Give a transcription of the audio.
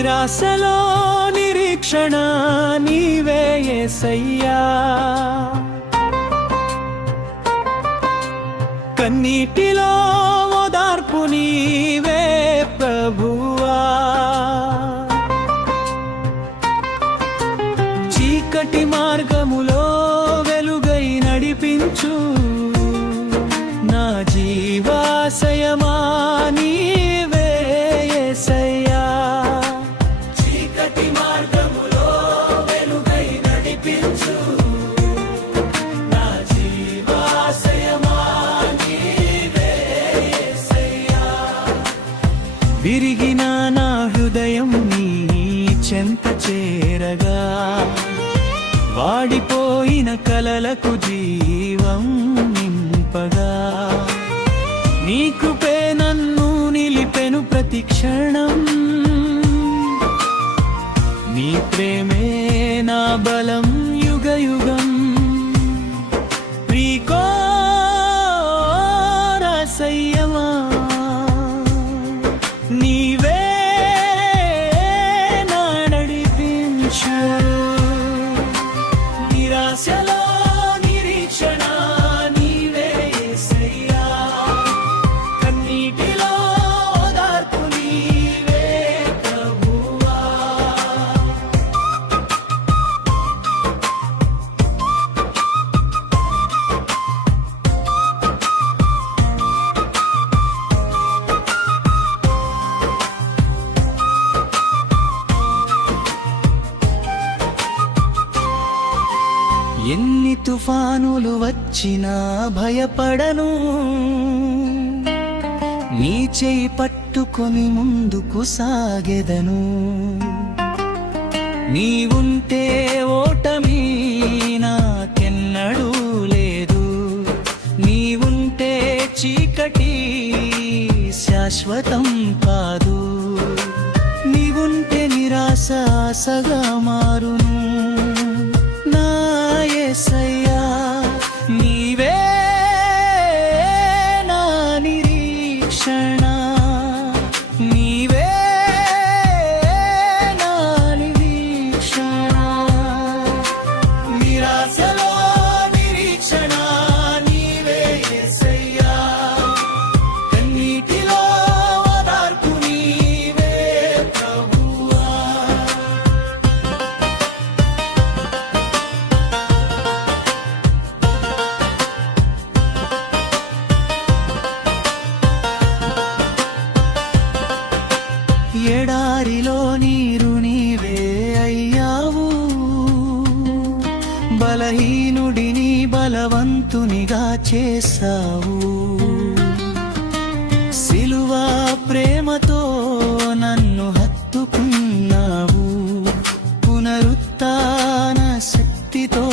నిరాశలో నిరీక్షణ నీవే యేసయ్యా, కన్నీటిలో ఓదార్పు నీవే ప్రభువా, చీకటి మార్గములో వెలుగై నడిపించు నా జీవాశయమా నీవే యేసయ్యా, చీకటి మార్గములో వెలుగై నడిపించు నా జీవాశయమా నీవే యేసయ్యా. విరిగిన నా హృదయం నీ చెంత చేరగా, వాడిపోయిన కలలకు జీవం నింపగా, నీ కృపే నన్ను నిలిపెను ప్రతి క్షణం, నీ ప్రేమే నా బలం యుగ యుగం. ప్రీకోరసయ్యమా నీవే నా నడిపించు, నిరాశలో నిరీక్షణ నీవే యేసయ్యా, కన్నీటిలో ఓదార్పు నీవే ప్రభువా. ఎన్ని తుఫానులు వచ్చినా భయపడను, నీ చేయి పట్టుకొని ముందుకు సాగెదను. నీవుంటే ఓటమి నాకెన్నడూ లేదు, నీవుంటే చీకటి శాశ్వతం కాదు, నీవుంటే నిరాశ ఆశగా మారును. నా యేసయ్యా నీవే నా నిరీక్షణ, నీవే నా నిరీక్షణ, నిరాశలో నిరీక్షణ నీవే యేసయ్యా, కన్నీటిలో ఓదార్పు నీవే ప్రభువా. ఎడారిలో నీరు నీవే అయ్యావు, బలహీనుడిని బలవంతునిగా చేశావు, సిలువ ప్రేమతో నన్ను హత్తుకున్నావు, పునరుత్థాన శక్తితో